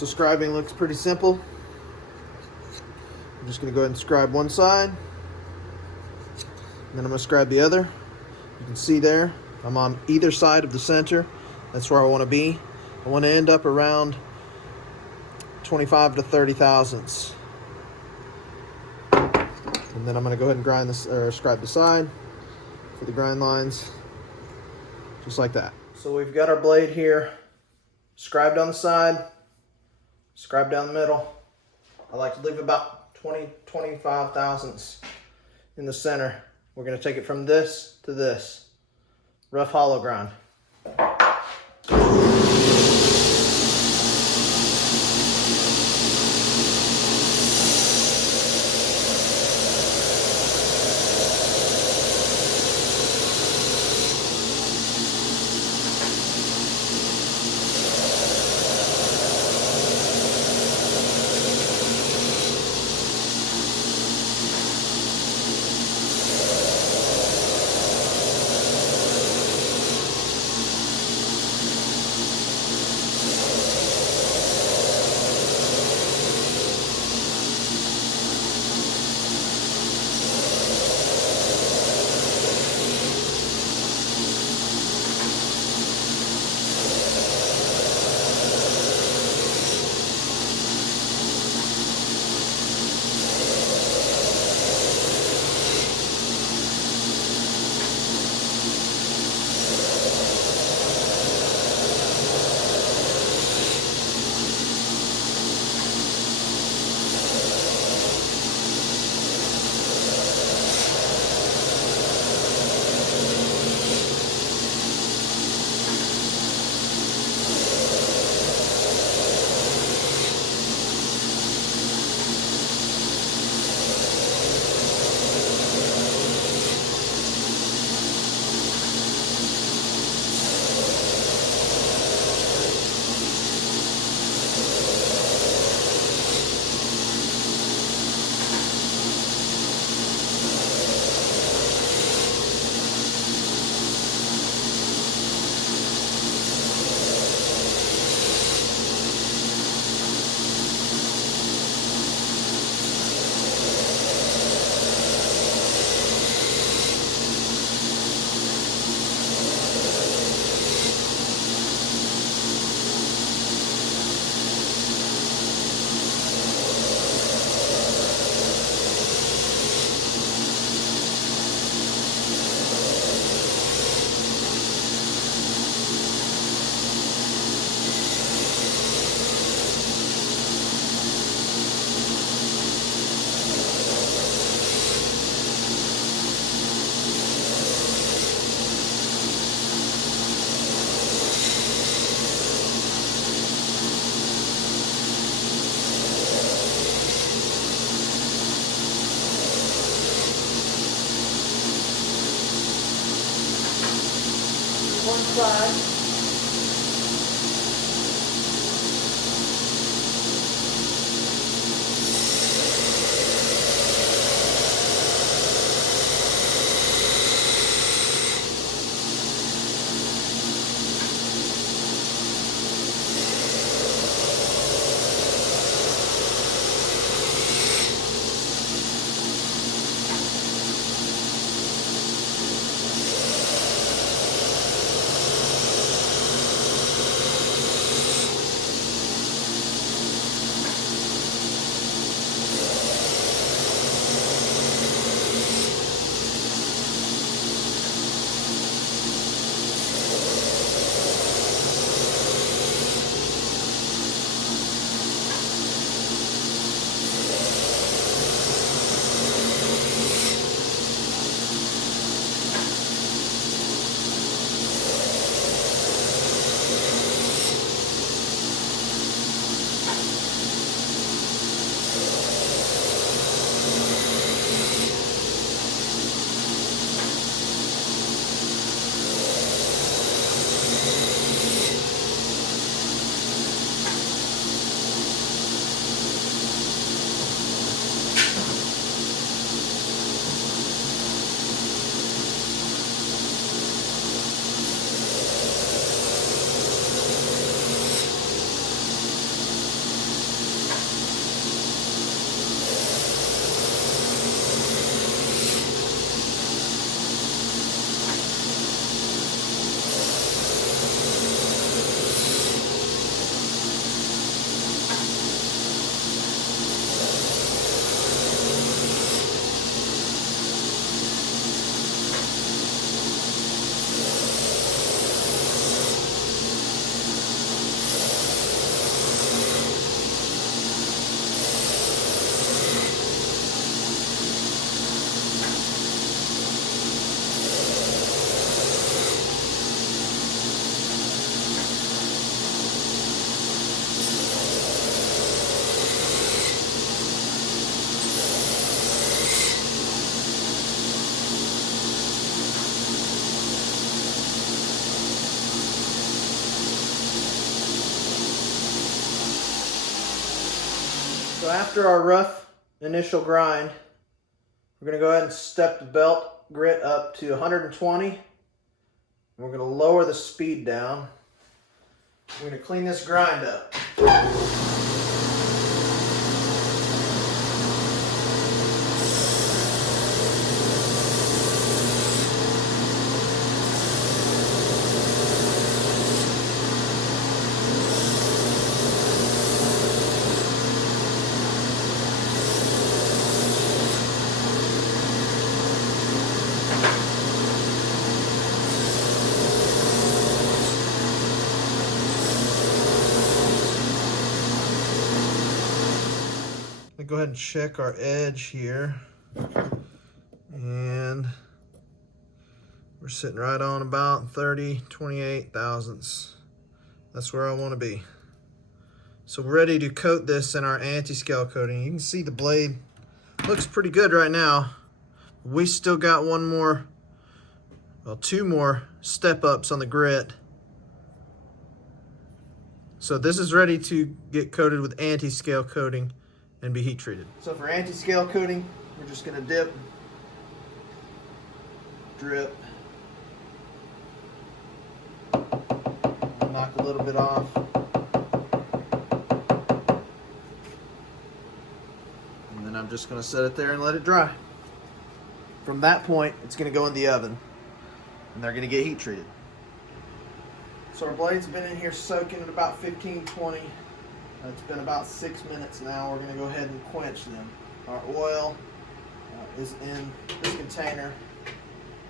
So scribing looks pretty simple. I'm just going to go ahead and scribe one side, and then I'm going to scribe the other. You can see there, I'm on either side of the center. That's where I want to be. I want to end up around 25 to 30 thousandths. And then I'm going to go ahead and grind this, or scribe the side for the grind lines, just like that. So we've got our blade here, scribed on the side, scribed down the middle. I like to leave about 25 thousandths in the center. We're going to take it from this to this. Rough hollow grind. One side. So after our rough initial grind, we're going to go ahead and step the belt grit up to 120. And we're going to lower the speed down. We're going to clean this grind up. Go ahead and check our edge here, and we're sitting right on about 28 thousandths. That's where I want to be. So we're ready to coat this in our anti-scale coating. You can see the blade looks pretty good right now. We still got two more step ups on the grit. So this is ready to get coated with anti-scale coating and be heat treated. So for anti-scale coating, we're just gonna dip, drip, knock a little bit off. And then I'm just gonna set it there and let it dry. From that point, it's gonna go in the oven and they're gonna get heat treated. So our blade's been in here soaking at about 15-20. It's been about 6 minutes now. We're going to go ahead and quench them. Our oil is in this container.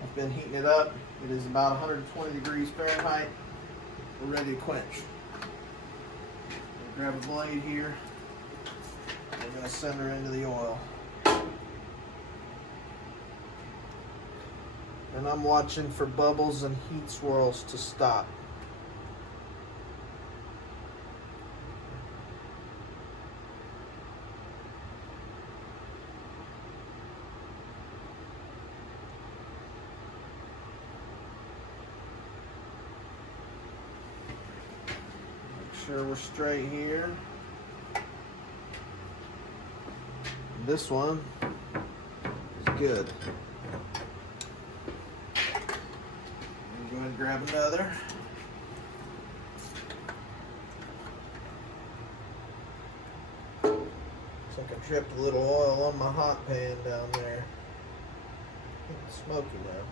I've been heating it up. It is about 120 degrees Fahrenheit. We're ready to quench. Grab a blade here. We're going to send her into the oil. And I'm watching for bubbles and heat swirls to stop. Sure we're straight here. This one is good. Go ahead and grab another. Looks like I dripped a little oil on my hot pan down there. It's smoky now.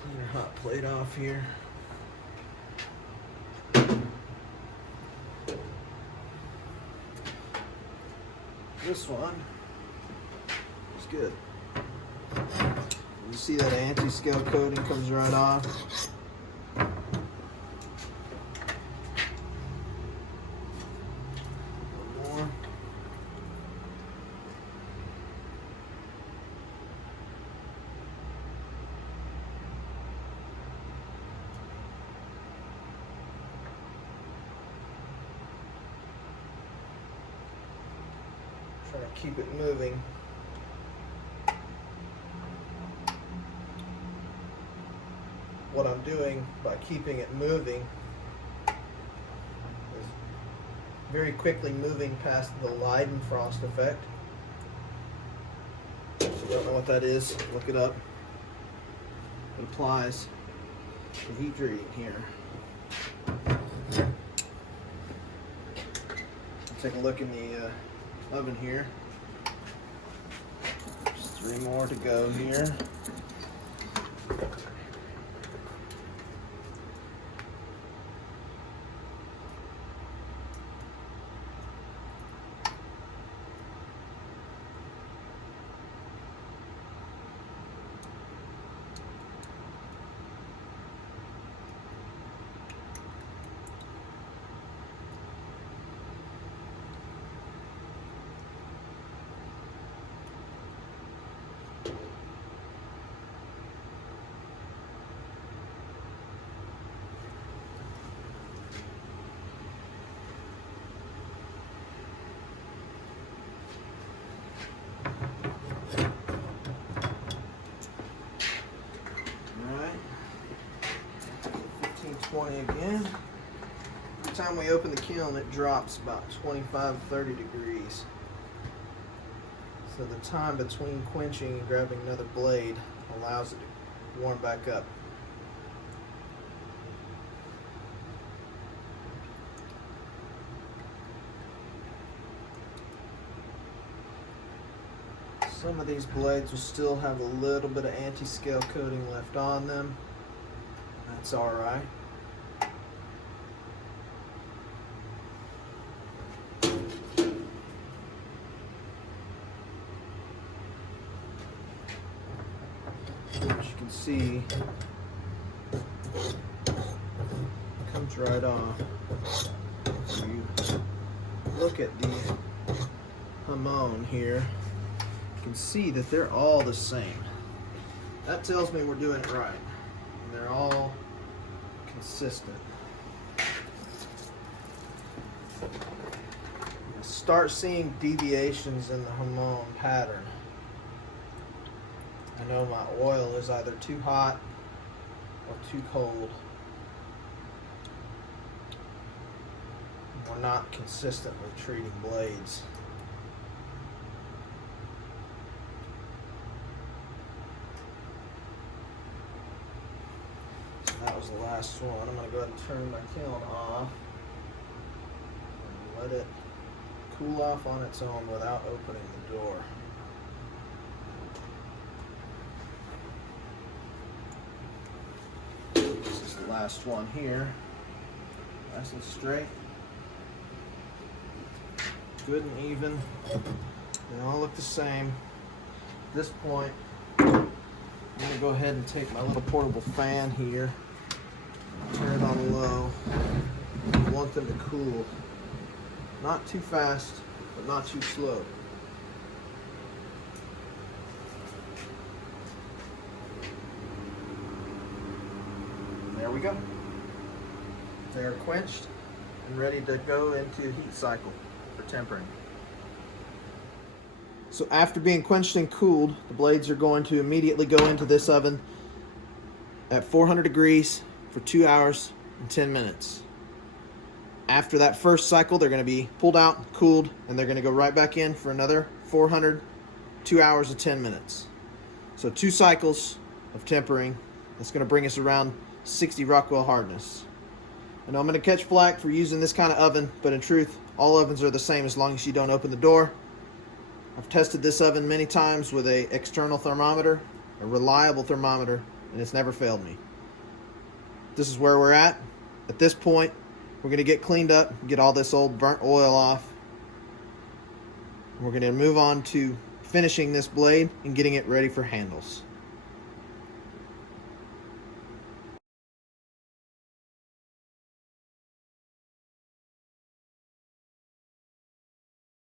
Clean our hot plate off here. This one is good. You see that anti-scale coating comes right off. One more. Try to keep it moving. What I'm doing by keeping it moving is very quickly moving past the Leidenfrost effect. If you don't know what that is, look it up. It applies to heat treating here. Take a look in the oven here. Just 3 more to go here. again. Every time we open the kiln, it drops about 25-30 degrees. So the time between quenching and grabbing another blade allows it to warm back up. Some of these blades will still have a little bit of anti-scale coating left on them. That's alright. As you can see, it comes right off. When you look at the hamon here, you can see that they're all the same. That tells me we're doing it right. And they're all consistent. I start seeing deviations in the hamon pattern. I know my oil is either too hot or too cold. We're not consistently treating blades. So that was the last one. I'm going to go ahead and turn my kiln off and let it cool off on its own without opening the door. This is the last one here. Nice and straight. Good and even. They all look the same. At this point, I'm going to go ahead and take my little portable fan here, turn it on low. I want them to cool. Not too fast, but not too slow. There we go. They are quenched and ready to go into heat cycle for tempering. So after being quenched and cooled, the blades are going to immediately go into this oven at 400 degrees for 2 hours and 10 minutes. After that first cycle, they're going to be pulled out, cooled, and they're going to go right back in for another 400, 2 hours and 10 minutes. So 2 cycles of tempering. That's going to bring us around 60 Rockwell hardness. I know I'm going to catch flack for using this kind of oven, but in truth, all ovens are the same as long as you don't open the door. I've tested this oven many times with an external thermometer, a reliable thermometer, and it's never failed me. This is where we're at. At this point, we're going to get cleaned up, get all this old burnt oil off. We're going to move on to finishing this blade and getting it ready for handles.